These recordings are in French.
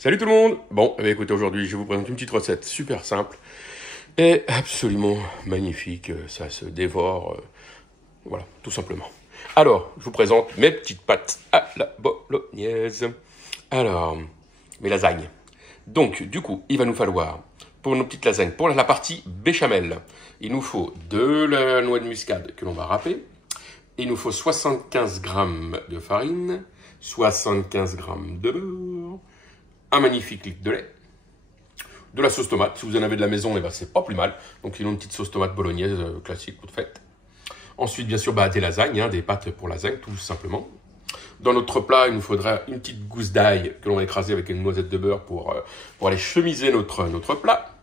Salut tout le monde. Bon, eh bien, écoutez, aujourd'hui, je vous présente une petite recette super simple et absolument magnifique. Ça se dévore, voilà, tout simplement. Alors, je vous présente mes petites pâtes à la bolognaise. Alors, mes lasagnes. Donc, du coup, il va nous falloir, pour nos petites lasagnes, pour la partie béchamel, il nous faut de la noix de muscade que l'on va râper. Il nous faut 75 grammes de farine, 75 grammes de beurre, un magnifique litre de lait, de la sauce tomate. Si vous en avez de la maison, eh ben, c'est pas plus mal. Donc, il y a une petite sauce tomate bolognaise classique, toute faite. Ensuite, bien sûr, des lasagnes, des pâtes pour lasagne, tout simplement. Dans notre plat, il nous faudra une petite gousse d'ail que l'on va écraser avec une noisette de beurre pour aller chemiser notre plat.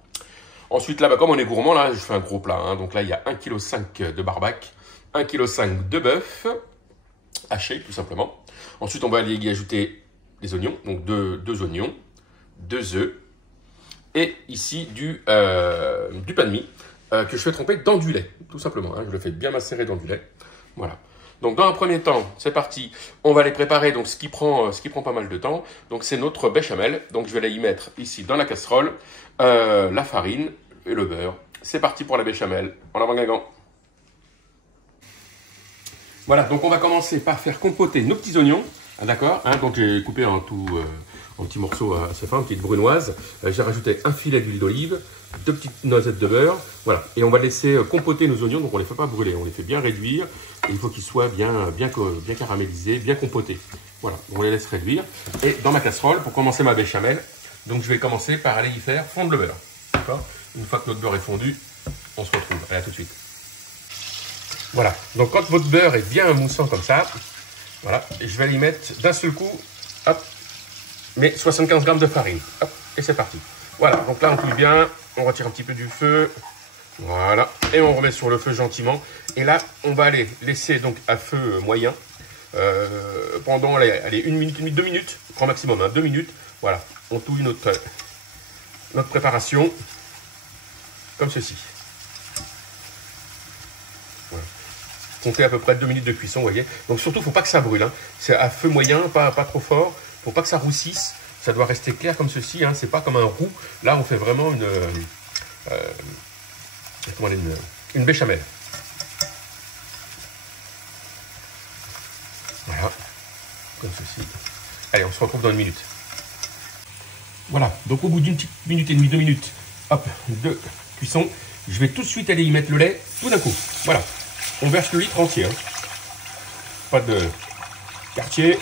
Ensuite, là, comme on est gourmand, là, je fais un gros plat. Donc là, il y a 1,5 kg de barbac, 1,5 kg de bœuf, haché, tout simplement. Ensuite, on va aller y ajouter des oignons, donc deux oignons, 2 œufs, et ici du pain de mie que je fais tremper dans du lait, tout simplement. Je le fais bien macérer dans du lait. Voilà. Donc dans un premier temps, c'est parti. On va les préparer, donc ce qui prend pas mal de temps. Donc c'est notre béchamel. Donc je vais y mettre ici dans la casserole la farine et le beurre. C'est parti pour la béchamel. En avant Guingamp. Voilà, donc on va commencer par faire compoter nos petits oignons. D'accord, donc j'ai coupé en petits morceaux assez fins, petites brunoises. J'ai rajouté un filet d'huile d'olive, 2 petites noisettes de beurre. Voilà, et on va laisser compoter nos oignons, donc on ne les fait pas brûler, on les fait bien réduire. Et il faut qu'ils soient bien caramélisés, bien compotés. Voilà, on les laisse réduire. Et dans ma casserole, pour commencer ma béchamel, donc je vais commencer par aller y faire fondre le beurre. D'accord, une fois que notre beurre est fondu, on se retrouve. Allez, à tout de suite. Voilà, donc quand votre beurre est bien moussant comme ça, voilà, et je vais y mettre d'un seul coup, hop, mes 75 grammes de farine. Hop, et c'est parti. Voilà, donc là on touille bien, on retire un petit peu du feu. Voilà, et on remet sur le feu gentiment. Et là, on va aller laisser donc à feu moyen pendant allez, 1 minute et demie, 2 minutes, grand maximum, 2 minutes. Voilà, on touille notre préparation comme ceci. Voilà. Comptez à peu près 2 minutes de cuisson, vous voyez. Donc surtout, il ne faut pas que ça brûle. C'est à feu moyen, pas trop fort. Il ne faut pas que ça roussisse. Ça doit rester clair comme ceci. C'est pas comme un roux. Là, on fait vraiment une béchamel. Voilà, comme ceci. Allez, on se retrouve dans 1 minute. Voilà, donc au bout d'une petite minute et demie, 2 minutes, hop, de cuisson, je vais tout de suite aller y mettre le lait tout d'un coup. Voilà, on verse le litre entier. Pas de quartier.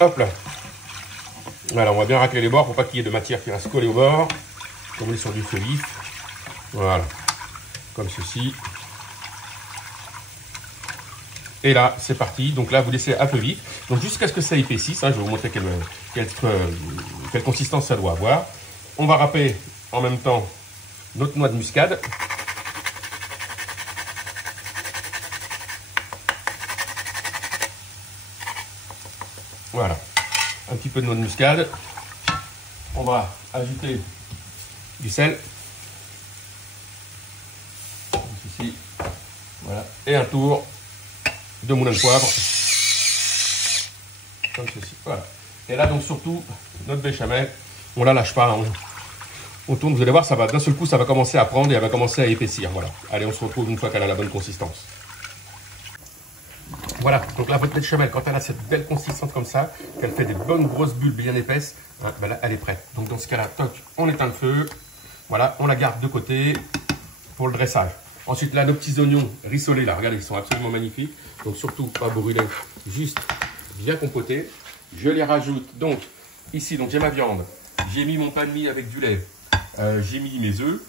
Hop là. Voilà, on va bien racler les bords pour pas qu'il y ait de matière qui reste collée au bord. Comme on est sur du feu vif. Voilà, comme ceci. Et là, c'est parti. Donc là, vous laissez à feu vif. Donc jusqu'à ce que ça épaississe. Je vais vous montrer quelle consistance ça doit avoir. On va râper en même temps notre noix de muscade. Voilà, un petit peu de noix de muscade. On va ajouter du sel. Ici. Voilà, et un tour de moulin de poivre. Comme ceci. Voilà. Et là, donc surtout, notre béchamel, on la lâche pas. On tourne, vous allez voir, ça va d'un seul coup, ça va commencer à prendre et elle va commencer à épaissir. Voilà. Allez, on se retrouve une fois qu'elle a la bonne consistance. Voilà, donc là, votre béchamel, quand elle a cette belle consistance comme ça, qu'elle fait des bonnes grosses bulles bien épaisses, là, elle est prête. Donc dans ce cas-là, toc, on éteint le feu. Voilà, on la garde de côté pour le dressage. Ensuite, là, nos petits oignons rissolés, là, regardez, ils sont absolument magnifiques. Donc surtout, pas brûlés, juste bien compotés. Je les rajoute, donc, ici, donc j'ai ma viande. J'ai mis mon pain de mie avec du lait. J'ai mis mes œufs,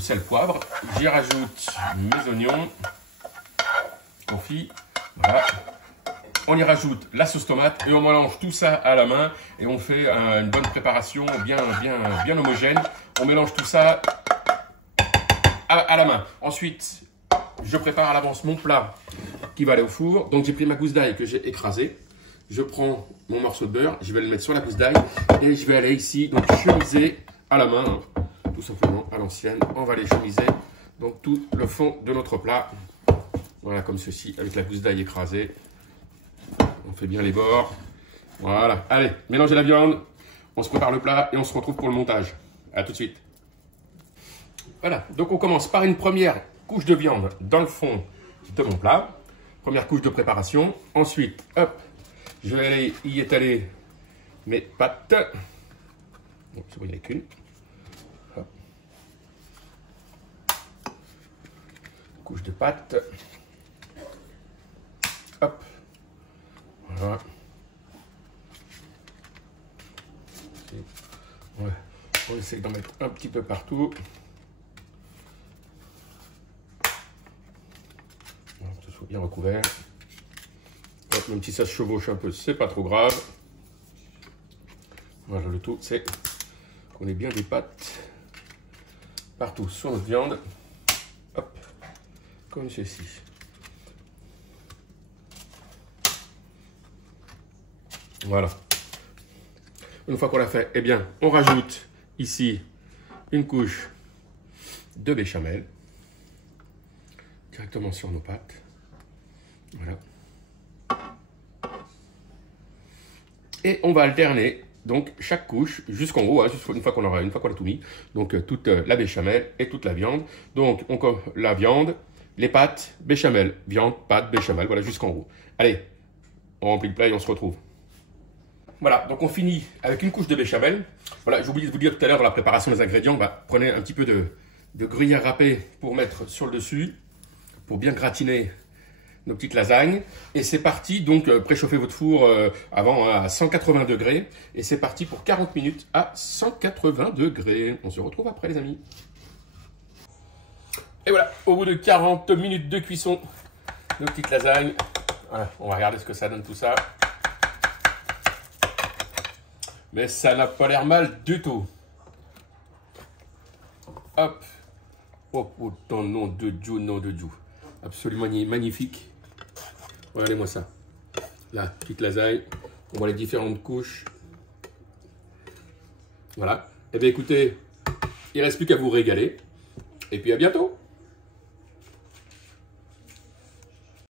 sel, poivre. J'y rajoute mes oignons confits. Voilà. On y rajoute la sauce tomate et on mélange tout ça à la main et on fait une bonne préparation bien homogène. On mélange tout ça à la main. Ensuite, je prépare à l'avance mon plat qui va aller au four. Donc j'ai pris ma gousse d'ail que j'ai écrasée. Je prends mon morceau de beurre, je vais le mettre sur la gousse d'ail et je vais aller ici donc chemiser à la main, tout simplement à l'ancienne. On va aller chemiser donc tout le fond de notre plat. Voilà, comme ceci, avec la gousse d'ail écrasée. On fait bien les bords. Voilà. Allez, mélangez la viande. On se prépare le plat et on se retrouve pour le montage. A tout de suite. Voilà, donc on commence par une première couche de viande dans le fond de mon plat. Première couche de préparation. Ensuite, hop, je vais aller y étaler mes pâtes. Donc, c'est bon, il n'y en a qu'une. Hop. Couche de pâtes. Hop. Voilà. Ouais. On essaie d'en mettre un petit peu partout. Que ce soit bien recouvert. Hop, même si ça se chevauche un peu, c'est pas trop grave. Voilà, le tout, c'est qu'on ait bien des pâtes partout sur notre viande. Hop, comme ceci. Voilà. Une fois qu'on l'a fait, eh bien, on rajoute ici une couche de béchamel directement sur nos pâtes. Voilà. Et on va alterner donc chaque couche jusqu'en haut, hein, une fois qu'on a tout mis. Donc toute la béchamel et toute la viande. Donc la viande, les pâtes, béchamel, viande, pâte, béchamel, voilà jusqu'en haut. Allez, on remplit le plat et on se retrouve. Voilà, donc on finit avec une couche de béchamel. Voilà, j'ai oublié de vous dire tout à l'heure dans la préparation des ingrédients, prenez un petit peu de gruyère râpée pour mettre sur le dessus, pour bien gratiner nos petites lasagnes. Et c'est parti, donc préchauffez votre four avant à 180 degrés. Et c'est parti pour 40 minutes à 180 degrés. On se retrouve après les amis. Et voilà, au bout de 40 minutes de cuisson, nos petites lasagnes. Voilà, on va regarder ce que ça donne tout ça. Mais ça n'a pas l'air mal du tout. Hop. Oh putain, nom de Dieu, nom de Dieu. Absolument magnifique. Regardez-moi ça. La petite lasagne. On voit les différentes couches. Voilà. Eh bien écoutez, il ne reste plus qu'à vous régaler. Et puis à bientôt.